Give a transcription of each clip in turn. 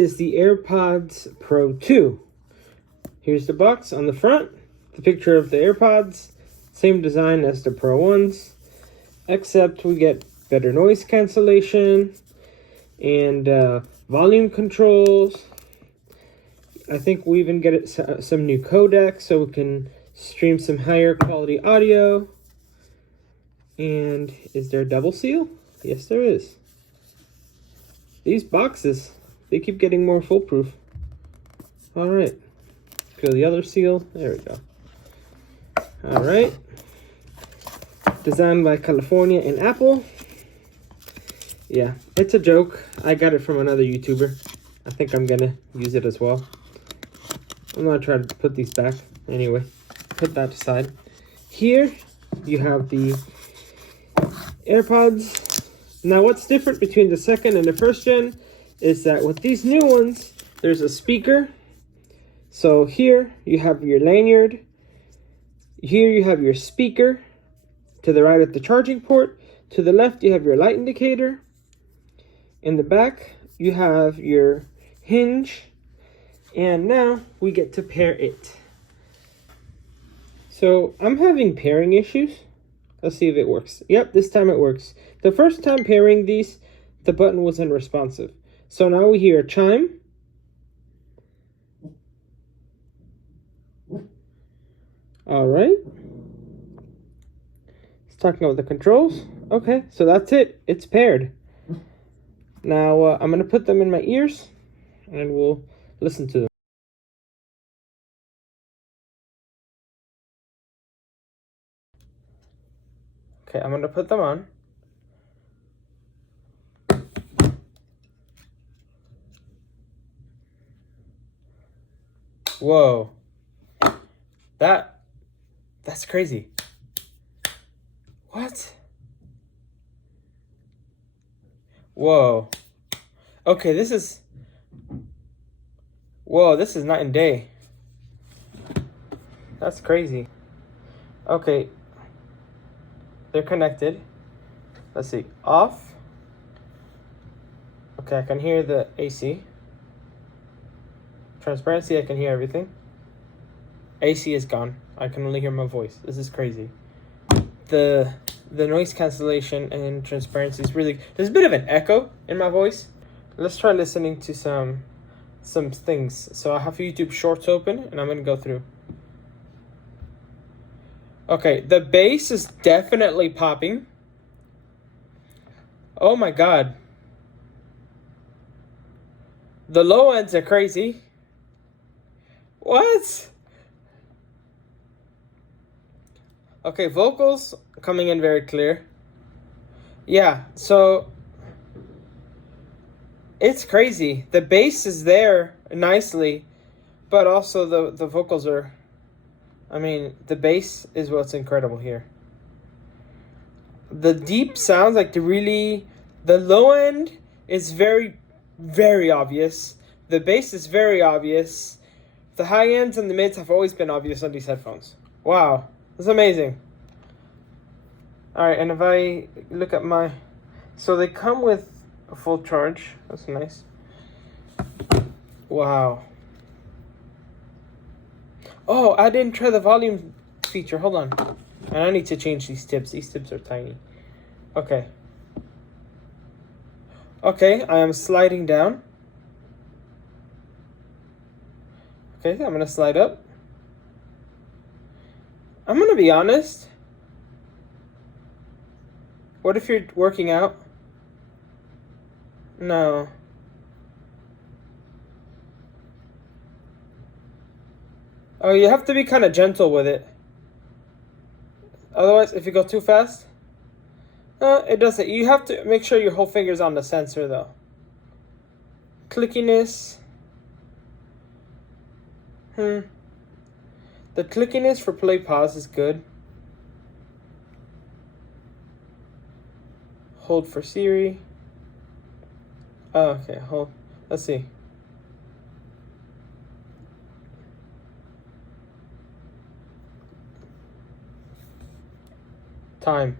is the AirPods Pro 2. Here's the box on the front, the picture of the AirPods, same design as the Pro ones, except we get better noise cancellation and volume controls. I think we even get some new codecs so we can stream some higher quality audio. And is there a double seal? Yes, there is. These boxes, they keep getting more foolproof. All right, feel the other seal. There we go. All right. Designed by California and Apple. Yeah, it's a joke. I got it from another YouTuber. I think I'm gonna use it as well. I'm gonna try to put these back. Anyway, put that aside. Here, you have the AirPods. Now, what's different between the second and the first gen is that with these new ones, there's a speaker. So here, you have your lanyard. Here, you have your speaker. To the right at the charging port. To the left, you have your light indicator. In the back, you have your hinge. And now, we get to pair it. So, I'm having pairing issues. Let's see if it works. Yep, this time it works. The first time pairing these, the button was unresponsive. So now we hear a chime. All right. It's talking about the controls. Okay, so that's it. It's paired. Now I'm going to put them in my ears and we'll listen to them. Okay, I'm going to put them on. Whoa. That's crazy. What? Whoa. Okay, this is night and day. That's crazy. Okay. They're connected. Let's see. Off. Okay, I can hear the AC. Transparency, I can hear everything. AC is gone. I can only hear my voice. This is crazy. The noise cancellation and transparency is really... There's a bit of an echo in my voice. Let's try listening to some things. So I have YouTube Shorts open and I'm going to go through. Okay, the bass is definitely popping. Oh my god. The low ends are crazy. What? Okay, vocals coming in very clear. Yeah, so it's crazy. The bass is there nicely, but also the vocals are... I mean, the bass is what's incredible here. The deep sounds, like the low end is very, very obvious. The bass is very obvious. The high ends and the mids have always been obvious on these headphones. Wow, that's amazing. All right, and if I look at my... So they come with a full charge. That's nice. Wow. Oh, I didn't try the volume feature. Hold on. And I need to change these tips. These tips are tiny. Okay. Okay, I am sliding down. Okay, I'm going to slide up. I'm going to be honest. What if you're working out? No. Oh, you have to be kind of gentle with it. Otherwise, if you go too fast, it doesn't. You have to make sure your whole finger's on the sensor, though. Clickiness. The clickiness for play pause is good. Hold for Siri. Oh, okay, hold. Let's see. Time.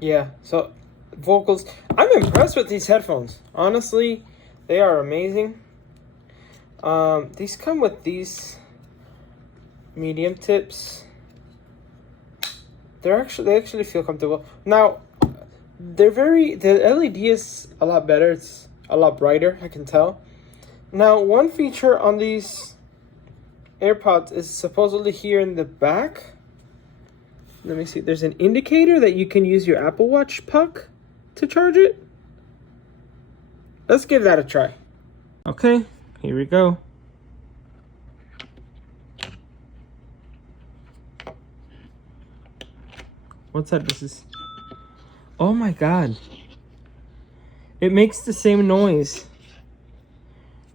Yeah, so vocals. I'm impressed with these headphones. Honestly, they are amazing. These come with these medium tips. They actually feel comfortable. Now, the LED is a lot better. It's a lot brighter, I can tell. Now, one feature on these AirPods is supposedly here in the back. Let me see. There's an indicator that you can use your Apple Watch puck to charge it. Let's give that a try. Okay, here we go. What's that? This is... Oh my god. It makes the same noise.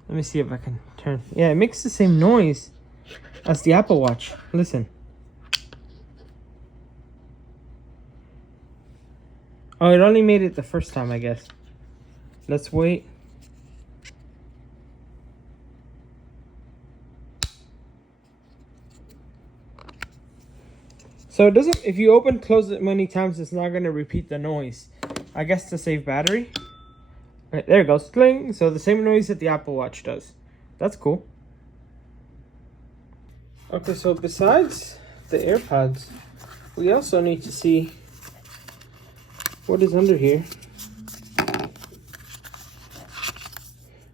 Let me see if I can turn. Yeah, it makes the same noise as the Apple Watch. Listen. Oh, it only made it the first time, I guess. Let's wait. So it doesn't, if you close it many times, it's not going to repeat the noise. I guess to save battery. Right, there it goes. Cling. So the same noise that the Apple Watch does. That's cool. Okay, so besides the AirPods, we also need to see what is under here.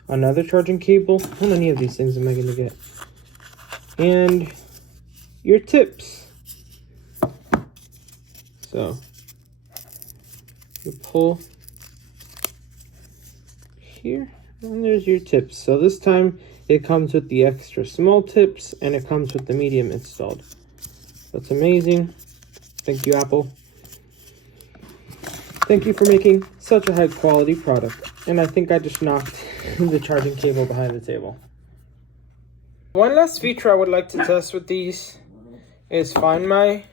Another charging cable. How many of these things am I going to get? And your tips. So you pull here, and there's your tips. So this time it comes with the extra small tips, and it comes with the medium installed. That's amazing. Thank you, Apple. Thank you for making such a high quality product. And I think I just knocked the charging cable behind the table. One last feature I would like to test with these is Find My.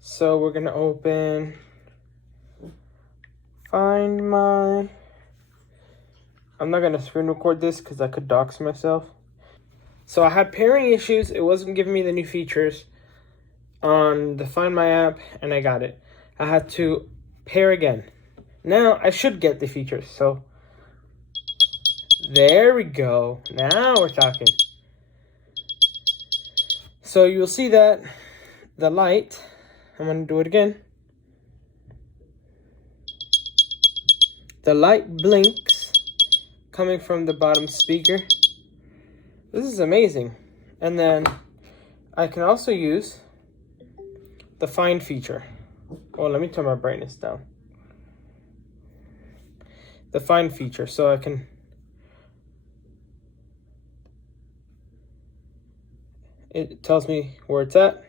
So we're gonna open Find My. I'm not gonna screen record this because I could dox myself. So I had pairing issues. It wasn't giving me the new features on the Find My app, and I got it. I had to pair again. Now I should get the features. So there we go. Now we're talking. So you'll see that the light, I'm going to do it again. The light blinks coming from the bottom speaker. This is amazing. And then I can also use the Find feature. Oh, let me turn my brightness down. The Find feature, so I can it tells me where it's at,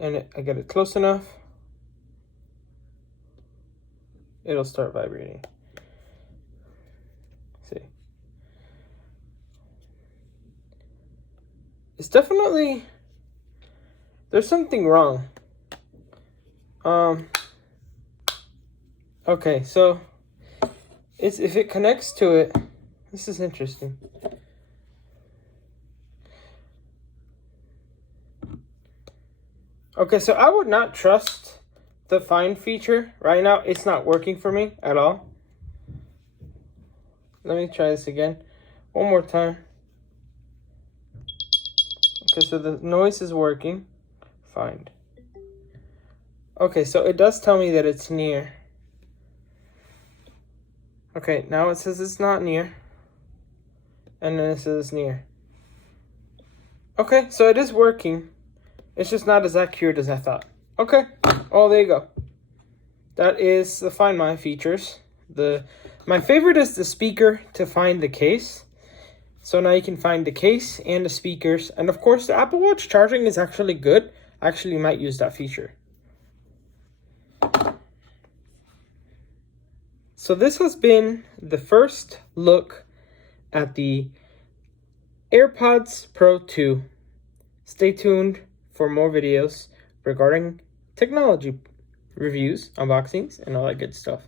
and I get it close enough, it'll start vibrating. See, it's definitely, there's something wrong. Okay, so if it connects to it, this is interesting. Okay, so I would not trust the Find feature. Right now, it's not working for me at all. Let me try this again. One more time. Okay, so the noise is working. Find. Okay, so it does tell me that it's near. Okay, now it says it's not near. And then it says near. Okay, so it is working. It's just not as accurate as I thought. Okay, oh, there you go. That is the Find My features. My favorite is the speaker to find the case. So now you can find the case and the speakers. And of course, the Apple Watch charging is actually good. I actually might use that feature. So this has been the first look at the AirPods Pro 2. Stay tuned for more videos regarding technology reviews, unboxings, and all that good stuff.